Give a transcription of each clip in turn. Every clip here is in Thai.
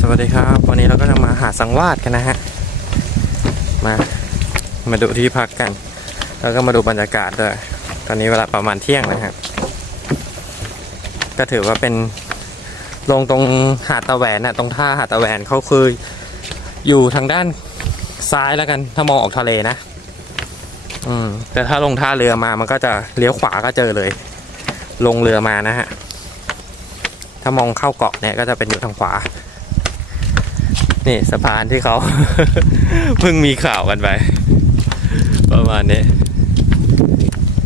สวัสดีครับ วันนี้เราก็จะมาหาสังวาสกันนะฮะ มา มาดูที่พักกัน แล้วก็มาดูบรรยากาศด้วย ตอนนี้เวลาประมาณเที่ยงนะฮะก็ถือว่าเป็นลงตรงหาดตะแหวนน่ะตรงท่าหาดตะแหวนเขาคืออยู่ทางด้านซ้ายแล้วกัน ถ้ามองออกทะเลนะ อืม แต่ถ้าลงท่าเรือมา มันก็จะเลี้ยวขวาก็เจอเลย ลงเรือมานะฮะ ถ้ามองเข้าเกาะเนี่ยก็จะเป็นอยู่ทางขวา นี่สะพานที่เขา เพิ่งมีข่าวกันไป ประมาณนี้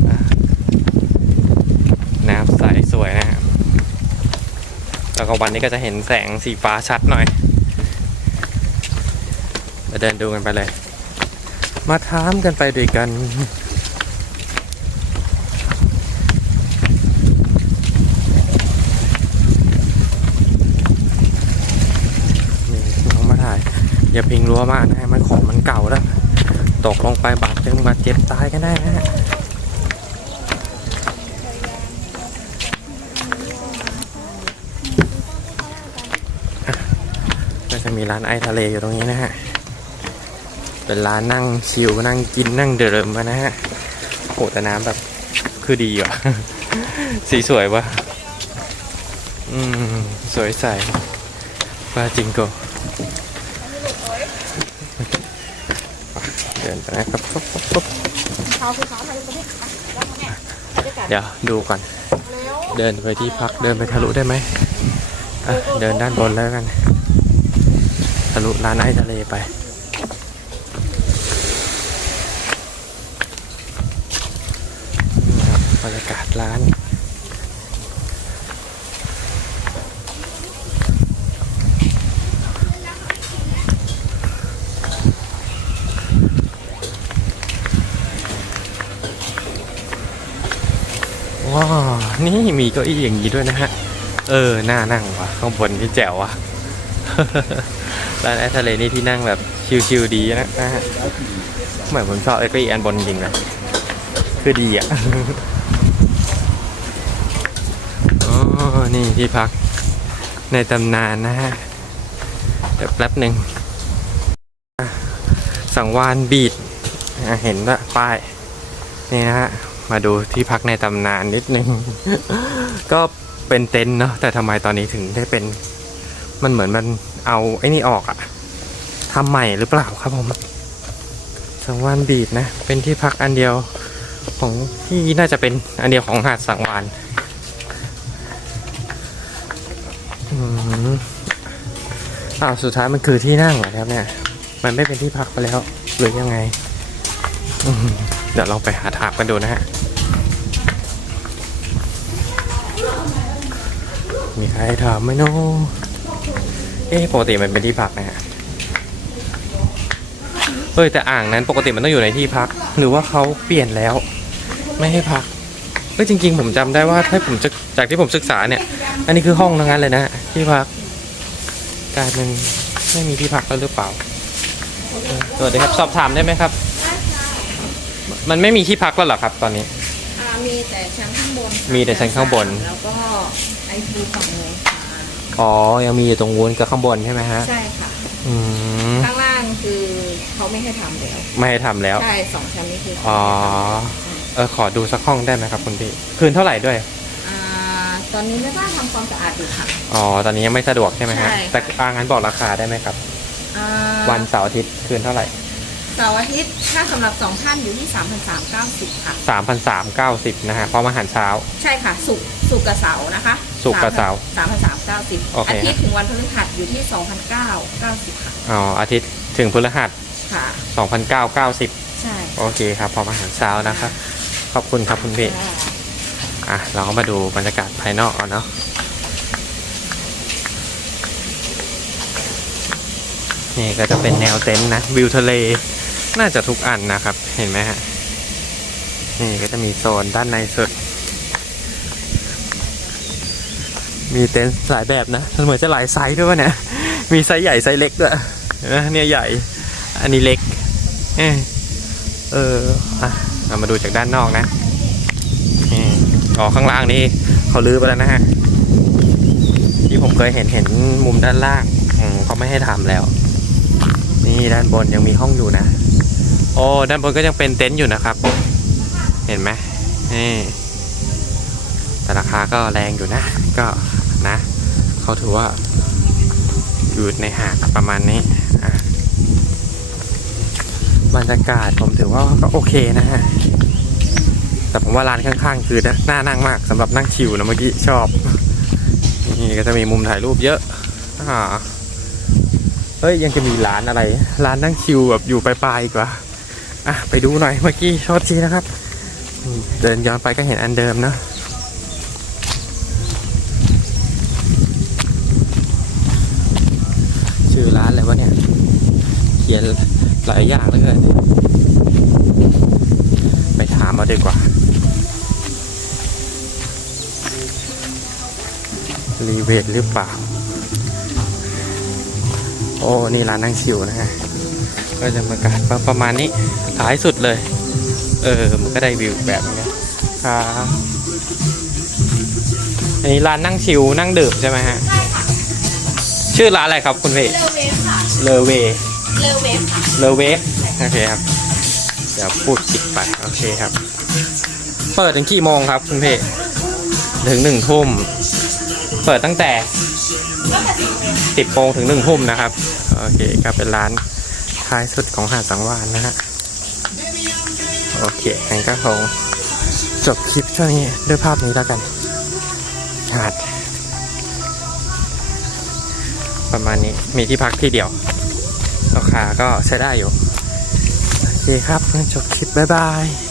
อะน้ำใสสวยนะฮะแล้วก็วันนี้ก็จะเห็นแสงสีฟ้าชัดหน่อยไปเดินดูกันไปเลย มาถามกันไปด้วยกันน้องมาถ่าย อย่าพิงรั้วมากนะฮะมันของมันเก่าแล้ว ตกลงไปบาดเจ็บบาดเจ็บตายก็ได้นะฮะก็จะมีร้านไอทะเลอยู่ตรงนี้นะฮะ เป็นร้านนั่งชิวนั่งกินนั่งเดิมมานะฮะโหแต่น้ำแบบคือดีว่ะ สีสวยวะอืม สวยใสปลาจิงโก เดินไปนะครับปุ๊บปุ๊บปุ๊บเขาคือเขาถ่ายรูปประเทศอะแล้วเขาเนี่ยบรรยากาศเดี๋ยวดูก่อนแล้วเดินไปที่พักเดินไปทะลุได้ไหมอะเดินด้านบนแล้วกัน ทะลุร้านไอทะเลไปนี่ครับบรรยากาศร้าน ว้าวนี่มีเก้าอี้อย่างนี้ด้วยนะฮะ เออน่านั่งว่ะ ข้างบนนี่แจ๋วว่ะร้านไอทะเลนี่ที่นั่งแบบชิลๆดีนะนะฮะเหมือนผมชอบไอ้เก้าอี้อันบนจริงนะคือดีอะอ๋อนี่ที่พักในตำนานนะฮะเดี๋ยวแป๊บหนึ่งสังวานบีดเห็นละป้าย นี่นะฮะ มาดูที่พักในตำนานนิดนึง ก็เป็นเต็นท์เนาะแต่ทำไมตอนนี้ถึงได้เป็น มันเหมือนมันเอาไอ้นี่ออกอะทำใหม่หรือเปล่าครับผมสังวานบีดนะ เป็นที่พักอันเดียวของที่น่าจะเป็นอันเดียวของหาดสังวานอืมอ้าวสุดท้ายมันคือที่นั่งเหรอครับเนี่ย มันไม่เป็นที่พักไปแล้วหรือยังไง เดี๋ยวลองไปหาถามกันดูนะฮะ มีใครถามไหมโนเอ๊ะปกติมันเป็นที่พักนะฮะเฮ้ยแต่อ่างนั้นปกติมันต้องอยู่ในที่พัก หรือว่าเขาเปลี่ยนแล้ว ไม่ให้พักเฮ้ยจริง ๆ ผมจำได้ว่าถ้าผมจะจากที่ผมศึกษาเนี่ย อันนี้คือห้องทั้งนั้นเลยนะที่พักกลายเป็นไม่มีที่พักแล้วหรือเปล่าเออสวัสดีครับสอบถามได้ไหมครับ มันไม่มีที่พักแล้วเหรอครับ ตอนนี้อ่ามีแต่ชั้นข้างบนค่ะมีแต่ชั้นข้างบน แล้วก็ ไอทีฝั่งนู้นค่ะอ๋อ ยังมีอยู่ตรงวุ้นกับข้างบนใช่ไหมฮะ ใช่ค่ะ อืม ข้างล่างคือเขาไม่ให้ทำแล้ว ไม่ให้ทำแล้ว ใช่สองชั้นนี้คืออ๋อ เออ ขอดูสักห้องได้ไหมครับคุณพี่ คืนเท่าไหร่ด้วย อ่า ตอนนี้ไม่ว่าทำความสะอาดอยู่ค่ะ อ๋อ ตอนนี้ยังไม่สะดวกใช่ไหมฮะ ใช่ค่ะ แต่อางั้นบอกราคาได้ไหมครับ อ่าวันเสาร์อาทิตย์คืนเท่าไหร่เสาร์อาทิตย์ถ้าสำหรับสองท่านอยู่ที่ 3,390 ค่ะสามพันสามเก้าสิบนะฮะพร้อมอาหารเช้า ใช่ค่ะศุกร์ศุกร์กับเสาร์นะคะศุกร์กับเสาร์3,390โอเค อาทิตย์ถึงวันพฤหัสอยู่ที่ 2,990 ค่ะอ๋ออาทิตย์ถึงพฤหัสค่ะสองพันเก้าเก้าสิบใช่โอเคครับพร้อมอาหารเช้านะครับ ขอบคุณครับคุณพี่อะ เราก็มาดูบรรยากาศภายนอกเอาเนาะนี่ก็จะเป็นแนวเต็นท์นะ วิวทะเล น่าจะทุกอันนะครับ เห็นไหมฮะ นี่ก็จะมีโซนด้านในสุด มีเต็นท์หลายแบบนะ เหมือนจะหลายไซส์ด้วยวะเนี่ย มีไซส์ใหญ่ไซส์เล็กด้วยนไหมเนี่ยใหญ่ อันนี้เล็ก เออเอออะเรามาดูจากด้านนอกนะนี่อ๋อข้างล่างนี่เขาลื้อไปแล้วนะฮะ ที่ผมเคยเห็นเห็นมุมด้านล่างเขาไม่ให้ทำแล้ว นี่ด้านบนยังมีห้องอยู่นะ โอ้ด้านบนก็ยังเป็นเต็นท์อยู่นะครับ เห็นไหมนี่แต่ราคาก็แรงอยู่นะ ก็นะเขาถือว่าอยู่ในหาดประมาณนี้บรรยากาศผมถือว่าก็โอเคนะฮะแต่ผมว่าร้านข้างๆ คือน่านั่งมากสำหรับนั่งชิวนะเมื่อกี้ชอบ นี่ก็จะมีมุมถ่ายรูปเยอะอ่าเฮ้ยยังจะมีร้านอะไร ร้านนั่งชิวแบบอยู่ปลายๆกว่า อะไปดูหน่อยเมื่อกี้โทษทีนะครับ เดินย้อนไปก็เห็นอันเดิมเนอะชื่อร้านอะไรวะเนี่ย เขียนหลายอย่างเลยไปถามเอาดีกว่า รีเวทหรือเปล่า โอ้ นี่ร้านนั่งชิวนะฮะ ก็จะบรรยากาศประมาณนี้ท้ายสุดเลย เออ มันก็ได้วิวแบบนี้ครับอันนี้ร้านนั่งชิวนั่งดื่มใช่ไหมฮะ ชื่อร้านอะไรครับคุณเพเลเวฟค่ะเลเวเลเวฟค่ะเลเวฟโอเคครับ เดี๋ยวพูดผิดไปโอเคครับ เปิดถึงกี่โมงครับ คุณเพถึงหนึ่งทุ่ม เปิดตั้งแต่สิบโมงถึงหนึ่งทุ่มนะครับ โอเคครับเป็นร้าน ท้ายสุดของหาดสังวานนะฮะ โอเคงั้นก็คงจบคลิปช่วงนี้ด้วยภาพนี้แล้วกัน หาด ประมาณนี้มีที่พักที่เดียวราคาก็ใช้ได้อยู่ โอเคครับงั้นจบคลิป บ๊ายบาย